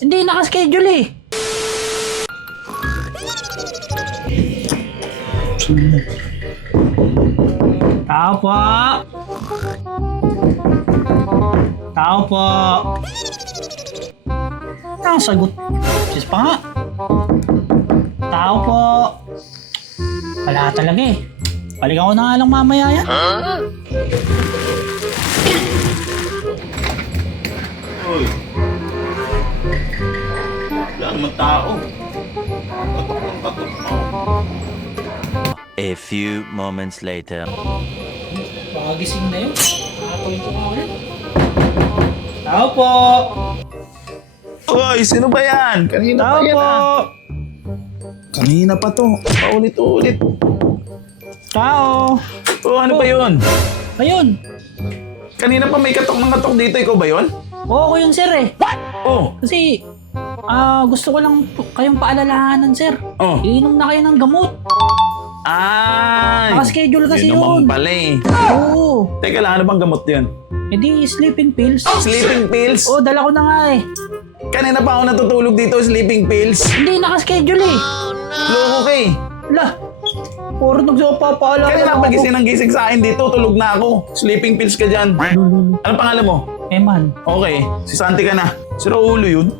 Hindi nakaschedule eh. Tao po. Tao po. Ang sagot. Sis pa nga. Tao po. Wala talaga eh. Balikan ko na nga lang mamaya yan. Uy. Wala naman tao. A few moments later. Baka gising na yun. Nakatuloy ko nga ulit. Tao po. Uy, sino ba yan? Kanina Tao pa yan po. Kanina pa to. Paulit-ulit. Tao. Oh, ano ba yun? Ayun. Kanina pa may katok ng katok dito. Ikaw ba yun? Oo, ako yun sir eh. Oh. Kasi, gusto ko lang kayong paalalahanan sir. Oh. Iinom na kayo ng gamot. Ay! Naka-schedule kasi naman yun. pala eh. Oo. Teka lang, ano bang gamot yun? E di, sleeping pills. Sleeping pills? Oo, dala ko na nga eh. Kanina pa ako natutulog dito, sleeping pills. Hindi naka-schedule eh. Loko ka eh. Lah, puro nagsapapaalala. Kanina pa gising ng gising sa akin dito, tulog na ako. Sleeping pills ka dyan. Anong pangalan mo? Eman. Okay, si Santi ka na. Si Raulo yun.